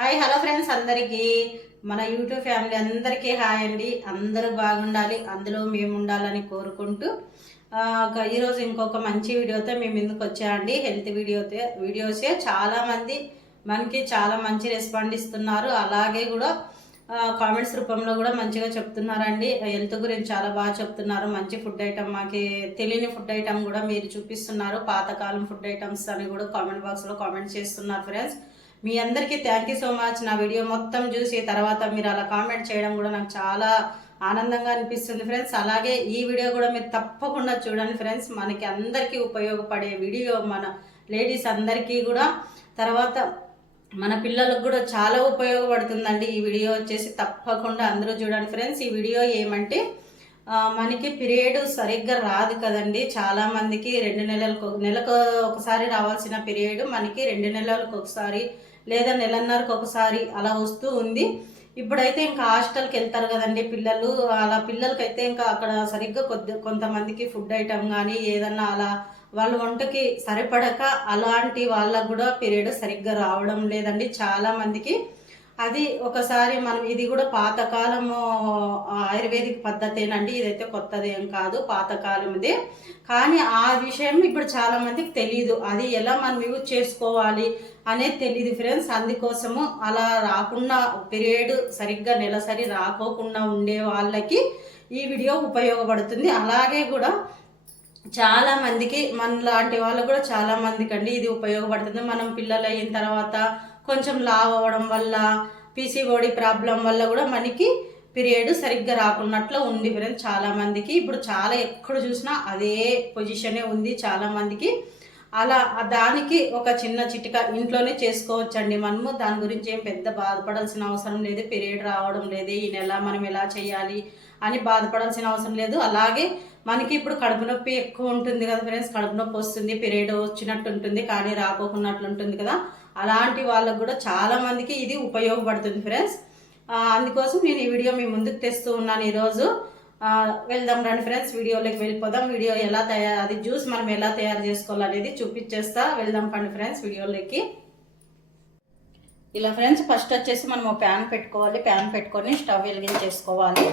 Hi hello friends అందరికీ. మన YouTube family అందరికీ హాయ్ అండి. అందరూ బాగుండాలి అందులో మేము ఉండాలని కోరుకుంటూ ఒక ఈరోజు ఇంకొక మంచి వీడియోతో మేము ఎందుకు వచ్చామండి? హెల్త్ వీడియోతో వీడియోసే చాలామంది మనకి చాలా మంచి రెస్పాండ్ ఇస్తున్నారు. అలాగే కూడా కామెంట్స్ రూపంలో కూడా మంచిగా చెప్తున్నారండి. హెల్త్ గురించి చాలా బాగా చెప్తున్నారు. మంచి ఫుడ్ ఐటమ్ మాకి తెలియని ఫుడ్ ఐటమ్ కూడా మీరు చూపిస్తున్నారు. పాతకాలం ఫుడ్ ఐటమ్స్ అని కూడా కామెంట్ బాక్స్లో కామెంట్ చేస్తున్నారు ఫ్రెండ్స్. మీ అందరికీ థ్యాంక్ యూ సో మచ్ నా వీడియో మొత్తం చూసి తర్వాత మీరు అలా కామెంట్ చేయడం కూడా నాకు చాలా ఆనందంగా అనిపిస్తుంది ఫ్రెండ్స్ అలాగే ఈ వీడియో కూడా మీరు తప్పకుండా చూడండి ఫ్రెండ్స్ మనకి అందరికీ ఉపయోగపడే వీడియో మన లేడీస్ అందరికీ కూడా. తర్వాత మన పిల్లలకు కూడా చాలా ఉపయోగపడుతుందండి ఈ వీడియో వచ్చేసి. తప్పకుండా అందరూ చూడండి ఫ్రెండ్స్ ఈ వీడియో ఏమంటే మనకి పీరియడ్ సరిగ్గా రాదు కదండి. చాలా మందికి రెండు నెలలకు నెలకు ఒకసారి రావాల్సిన పీరియడ్ మనకి రెండు నెలలకు ఒకసారి లేదా నెలన్నరకు ఒకసారి అలా వస్తూ ఉంది. ఇప్పుడైతే ఇంకా హాస్టల్కి వెళ్తారు కదండి పిల్లలు. అలా పిల్లలకైతే ఇంకా అక్కడ సరిగ్గా కొద్ది కొంతమందికి ఫుడ్ ఐటమ్ కానీ ఏదన్నా అలా వాళ్ళ వంటకి సరిపడక అలాంటి వాళ్ళకు కూడా పీరియడ్ సరిగ్గా రావడం లేదండి. చాలా మందికి అది ఒకసారి మనం ఇది కూడా పాతకాలము ఆయుర్వేదిక్ పద్ధతేనండి ఇదైతే కొత్తది ఏం కాదు పాతకాలంది కానీ ఆ విషయం ఇప్పుడు చాలా మందికి తెలియదు అది ఎలా మనం యూజ్ చేసుకోవాలి అనేది తెలియదు ఫ్రెండ్స్. అందుకోసము అలా రాకుండా పీరియడ్ సరిగ్గా నెలసరి రాకోకుండా ఉండే వాళ్ళకి ఈ వీడియో ఉపయోగపడుతుంది. అలాగే కూడా చాలా మందికి మన లాంటి వాళ్ళు కూడా చాలా మందికి అండి ఇది ఉపయోగపడుతుంది. మనం పిల్లలు అయిన తర్వాత కొంచెం లావ్ అవ్వడం వల్ల పీసీఓడి ప్రాబ్లం వల్ల కూడా మనకి పీరియడ్ సరిగ్గా రాకున్నట్లు ఉంది ఫ్రెండ్స్ చాలా మందికి ఇప్పుడు చాలా ఎక్కడ చూసినా అదే పొజిషనే ఉంది చాలా మందికి. అలా దానికి ఒక చిన్న చిటిక ఇంట్లోనే చేసుకోవచ్చండి మనము. దాని గురించి ఏం పెద్ద బాధపడాల్సిన అవసరం లేదు. పీరియడ్ రావడం లేదు. ఈ నెల మనం ఎలా చేయాలి అని బాధపడాల్సిన అవసరం లేదు. అలాగే మనకి ఇప్పుడు కడుపు నొప్పి ఎక్కువ ఉంటుంది కదా ఫ్రెండ్స్ కడుపు నొప్పి వస్తుంది పీరియడ్ వచ్చినట్టు ఉంటుంది కానీ రాకోకున్నట్లు ఉంటుంది కదా. అలాంటి వాళ్ళకు కూడా చాలా మందికి ఇది ఉపయోగపడుతుంది ఫ్రెండ్స్ అందుకోసం నేను ఈ వీడియో మీ ముందుకు తెస్తూ ఉన్నాను ఈరోజు. వెళ్దాం రండి ఫ్రెండ్స్ వీడియోలోకి వెళ్ళిపోదాం. వీడియో ఎలా తయారు అది జ్యూస్ మనం ఎలా తయారు చేసుకోవాలనేది చూపించేస్తా. వెళ్దాం పండి ఫ్రెండ్స్ వీడియోలోకి ఇలా ఫ్రెండ్స్ ఫస్ట్ వచ్చేసి మనం ప్యాన్ పెట్టుకోవాలి. ప్యాన్ పెట్టుకొని స్టవ్ వెలిగించేసుకోవాలి.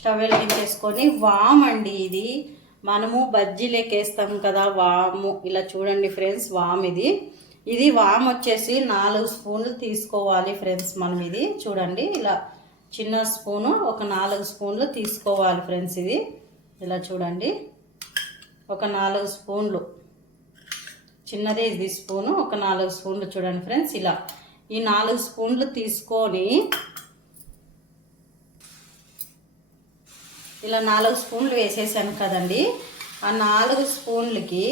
స్టవ్ వెలిగించేసుకొని వామ్ అండి ఇది. మనము బజ్జీలేకేస్తాం కదా వాము. ఇలా చూడండి ఫ్రెండ్స్ వామ్ ఇది. ఇది వామ్ వచ్చేసి నాలుగు స్పూన్లు తీసుకోవాలి ఫ్రెండ్స్ మనం ఇది. చూడండి ఇలా చిన్న స్పూను ఒక నాలుగు స్పూన్లు తీసుకోవాలి ఫ్రెండ్స్ ఇది. ఇలా చూడండి ఒక నాలుగు స్పూన్లు. చిన్నదే ఇది స్పూను ఒక నాలుగు స్పూన్లు చూడండి ఫ్రెండ్స్ ఇలా. ఈ నాలుగు స్పూన్లు తీసుకొని ఇలా నాలుగు స్పూన్లు వేసేసాను కదండి. ఆ నాలుగు స్పూన్లకి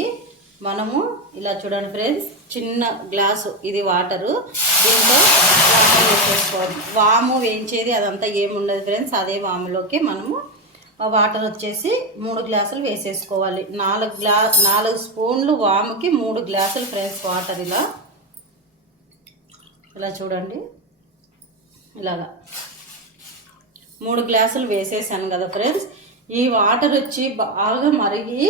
మనము ఇలా చూడండి ఫ్రెండ్స్ చిన్న గ్లాసు ఇది వాటరు. దీంట్లో వాటర్ వేసేసుకోవాలి. వాము వేయించేది అదంతా ఏముండదు ఫ్రెండ్స్ అదే వాములోకి మనము వాటర్ వచ్చేసి మూడు గ్లాసులు వేసేసుకోవాలి. నాలుగు గ్లా నాలుగు స్పూన్లు వాముకి మూడు గ్లాసులు ఫ్రెండ్స్ వాటర్ ఇలా. ఇలా చూడండి. ఇలాగా. మూడు గ్లాసులు వేసేసాను కదా ఫ్రెండ్స్. ఈ వాటర్ వచ్చి బాగా మరిగి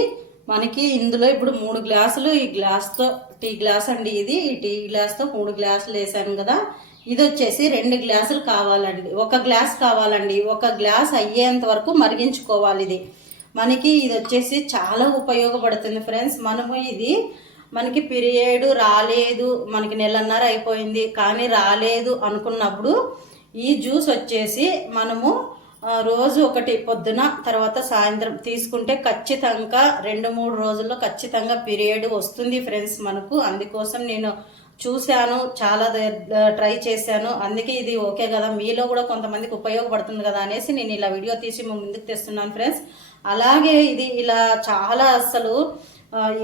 మనకి ఇందులో ఇప్పుడు మూడు గ్లాసులు ఈ గ్లాస్తో టీ గ్లాస్ అండి ఇది. ఈ టీ గ్లాస్తో మూడు గ్లాసులు వేసాను కదా. ఇది వచ్చేసి రెండు గ్లాసులు కావాలండి. ఒక గ్లాస్ కావాలండి. ఒక గ్లాస్ అయ్యేంత వరకు మరిగించుకోవాలి ఇది. మనకి ఇది వచ్చేసి చాలా ఉపయోగపడుతుంది ఫ్రెండ్స్. మనము ఇది మనకి పీరియడ్ రాలేదు. మనకి నెలన్నర అయిపోయింది. కానీ రాలేదు అనుకున్నప్పుడు ఈ జ్యూస్ వచ్చేసి మనము రోజు ఒకటి పొద్దున తర్వాత సాయంత్రం తీసుకుంటే ఖచ్చితంగా రెండు మూడు రోజుల్లో ఖచ్చితంగా పీరియడ్ వస్తుంది ఫ్రెండ్స్ మనకు. అందుకోసం నేను చూశాను చాలా ట్రై చేశాను. అందుకే ఇది ఓకే కదా మీలో కూడా కొంతమందికి ఉపయోగపడుతుంది కదా అనేసి నేను ఇలా వీడియో తీసి ముందుకు తెస్తున్నాను ఫ్రెండ్స్. అలాగే ఇది ఇలా చాలా అసలు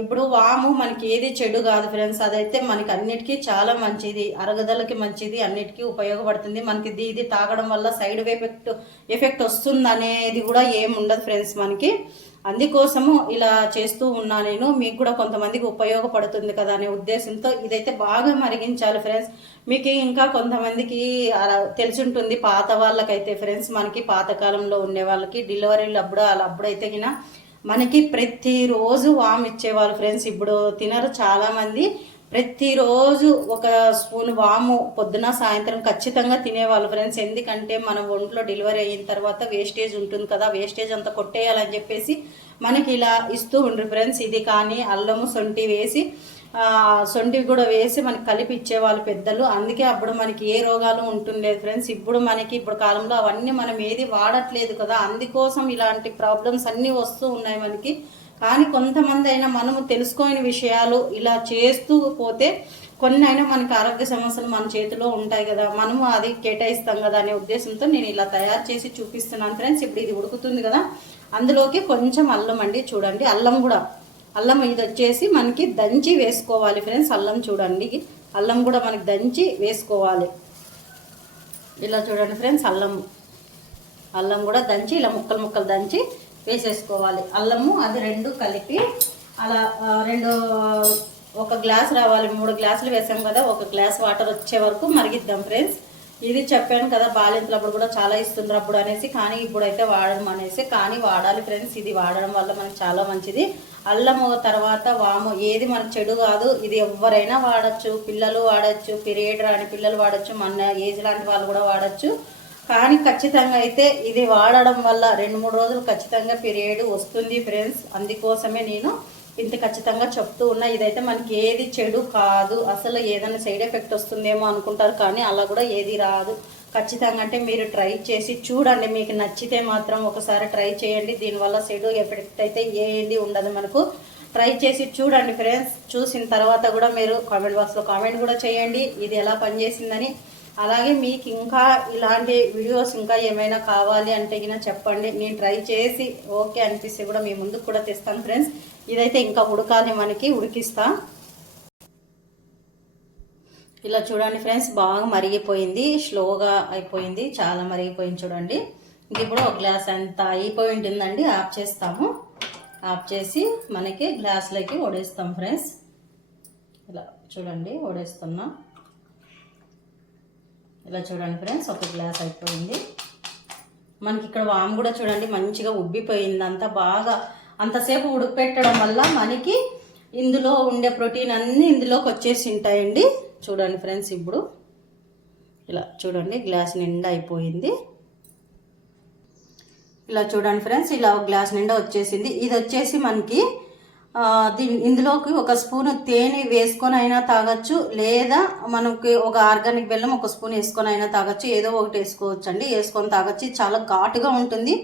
ఇప్పుడు వాము మనకి ఏది చెడు కాదు ఫ్రెండ్స్ అదైతే మనకి అన్నిటికీ చాలా మంచిది. అరగదలకి మంచిది అన్నిటికీ ఉపయోగపడుతుంది. మనకి ఇది ఇది తాగడం వల్ల సైడ్ ఎఫెక్ట్ ఎఫెక్ట్ వస్తుంది అనేది కూడా ఏం ఉండదు ఫ్రెండ్స్ మనకి. అందుకోసము ఇలా చేస్తూ ఉన్నా నేను. మీకు కూడా కొంతమందికి ఉపయోగపడుతుంది కదా అనే ఉద్దేశంతో ఇదైతే బాగా మరిగించాలి ఫ్రెండ్స్ మీకు ఇంకా కొంతమందికి అలా తెలిసి పాత వాళ్ళకైతే ఫ్రెండ్స్ మనకి పాతకాలంలో ఉండే వాళ్ళకి డెలివరీలు అప్పుడు అలా అప్పుడైతే గిన మనకి ప్రతిరోజు వామ్ ఇచ్చేవాళ్ళు ఫ్రెండ్స్. ఇప్పుడు తినరు చాలామంది. ప్రతిరోజు ఒక స్పూన్ వాము పొద్దున సాయంత్రం ఖచ్చితంగా తినేవాళ్ళు ఫ్రెండ్స్. ఎందుకంటే మన ఒంట్లో డెలివరీ అయిన తర్వాత వేస్టేజ్ ఉంటుంది కదా వేస్టేజ్ అంతా కొట్టేయాలని చెప్పేసి మనకి ఇలా ఇస్తూ ఉండ్రు ఫ్రెండ్స్. ఇది కానీ అల్లము సొంటి వేసి సొంటివి కూడా వేసి మనకి కలిపి ఇచ్చేవాళ్ళు పెద్దలు. అందుకే అప్పుడు మనకి ఏ రోగాలు ఉంటుండలేదు ఫ్రెండ్స్ ఇప్పుడు మనకి ఇప్పుడు కాలంలో అవన్నీ మనం ఏది వాడట్లేదు కదా. అందుకోసం ఇలాంటి ప్రాబ్లమ్స్ అన్నీ వస్తూ ఉన్నాయి మనకి. కానీ కొంతమంది అయినా మనము తెలుసుకోని విషయాలు ఇలా చేస్తూ పోతే కొన్ని అయినా మనకి ఆరోగ్య సమస్యలు మన చేతిలో ఉంటాయి కదా. మనము అది కేటాయిస్తాం కదా అనే ఉద్దేశంతో నేను ఇలా తయారు చేసి చూపిస్తున్నాను ఫ్రెండ్స్ ఇప్పుడు ఇది ఉడుకుతుంది కదా. అందులోకి కొంచెం అల్లం అండి చూడండి. అల్లం కూడా అల్లం ఇది వచ్చేసి మనకి దంచి వేసుకోవాలి ఫ్రెండ్స్ అల్లం చూడండి. అల్లం కూడా మనకి దంచి వేసుకోవాలి. ఇలా చూడండి ఫ్రెండ్స్ అల్లం. అల్లం కూడా దంచి ఇలా ముక్కలు ముక్కలు దంచి వేసేసుకోవాలి. అల్లము అది రెండు కలిపి అలా రెండు ఒక గ్లాస్ రావాలి. మూడు గ్లాసులు వేసాం కదా ఒక గ్లాస్ వాటర్ వచ్చే వరకు మరిగిద్దాం ఫ్రెండ్స్. ఇది చెప్పాను కదా బాలింతలప్పుడు కూడా చాలా ఇస్తుండ్రు అప్పుడు అనేసి కానీ ఇప్పుడైతే వాడడం అనేసి కానీ వాడాలి ఫ్రెండ్స్ ఇది వాడడం వల్ల మనకి చాలా మంచిది. అల్లము తర్వాత వాము ఏది మనకు చెడు కాదు ఇది ఎవరైనా వాడచ్చు పిల్లలు వాడచ్చు పీరియడ్ రాని పిల్లలు వాడచ్చు మన ఏజ్ లాంటి వాళ్ళు కూడా వాడచ్చు. కానీ ఖచ్చితంగా అయితే ఇది వాడడం వల్ల రెండు మూడు రోజులు ఖచ్చితంగా పీరియడ్ వస్తుంది ఫ్రెండ్స్. అందుకోసమే నేను ఇంత ఖచ్చితంగా చెప్తూ ఉన్నా ఇదైతే మనకి ఏది చెడు కాదు. అసలు ఏదైనా సైడ్ ఎఫెక్ట్ వస్తుందేమో అనుకుంటారు కానీ అలా కూడా ఏది రాదు. ఖచ్చితంగా అంటే మీరు ట్రై చేసి చూడండి. మీకు నచ్చితే మాత్రం ఒకసారి ట్రై చేయండి. దీనివల్ల సైడ్ ఎఫెక్ట్ అయితే ఏది ఉండదు మనకు. ట్రై చేసి చూడండి ఫ్రెండ్స్. చూసిన తర్వాత కూడా మీరు కామెంట్ బాక్స్లో కామెంట్ కూడా చేయండి. ఇది ఎలా పనిచేసిందని. అలాగే మీకు ఇంకా ఇలాంటి వీడియోస్ ఇంకా ఏమైనా కావాలి అంటే గిన చెప్పండి. నేను ట్రై చేసి ఓకే అనిపిస్తే కూడా మీ ముందుకు కూడా తెస్తాను ఫ్రెండ్స్. ఇదైతే ఇంకా ఉడకాలి మనకి ఉడికిస్తా. ఇలా చూడండి ఫ్రెండ్స్ బాగా మరిగిపోయింది స్లోగా అయిపోయింది చాలా మరిగిపోయింది చూడండి. ఇంక ఇప్పుడు ఒక గ్లాస్ అంత అయిపోయి ఉంటుందండి ఆఫ్ చేస్తాము. ఆఫ్ చేసి మనకి గ్లాస్లోకి వడేస్తాం ఫ్రెండ్స్. ఇలా చూడండి వడేస్తున్నాం ఇలా చూడండి ఫ్రెండ్స్ ఒక గ్లాస్ అయిపోయింది. మనకి ఇక్కడ వామ్ కూడా చూడండి మంచిగా ఉబ్బిపోయింది అంతా బాగా అంతసేపు ఉడకపెట్టడం వల్ల మనకి ఇందులో ఉండే ప్రోటీన్ అన్నీ ఇందులోకి వచ్చేసి ఉంటాయండి. చూడండి ఫ్రెండ్స్ ఇప్పుడు. ఇలా చూడండి గ్లాస్ నిండా అయిపోయింది. ఇలా చూడండి ఫ్రెండ్స్ ఇలా ఒక గ్లాస్ నిండా వచ్చేసింది. ఇది వచ్చేసి మనకి దీని ఇందులోకి ఒక స్పూన్ తేనె వేసుకొని అయినా తాగొచ్చు లేదా మనకి ఒక ఆర్గానిక్ బెల్లం ఒక స్పూన్ వేసుకొని అయినా తాగొచ్చు ఏదో ఒకటి వేసుకోవచ్చు అండి వేసుకొని తాగొచ్చు. చాలా ఘాటుగా ఉంటుంది.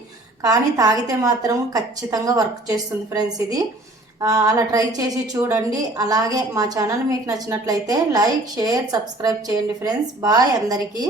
కానీ తాగితే మాత్రం ఖచ్చితంగా వర్క్ చేస్తుంది ఫ్రెండ్స్ ఇది. అలా ట్రై చేసి చూడండి. అలాగే మా ఛానల్ మీకు నచ్చినట్లయితే లైక్ షేర్ సబ్స్క్రైబ్ చేయండి ఫ్రెండ్స్. బాయ్ అందరికీ.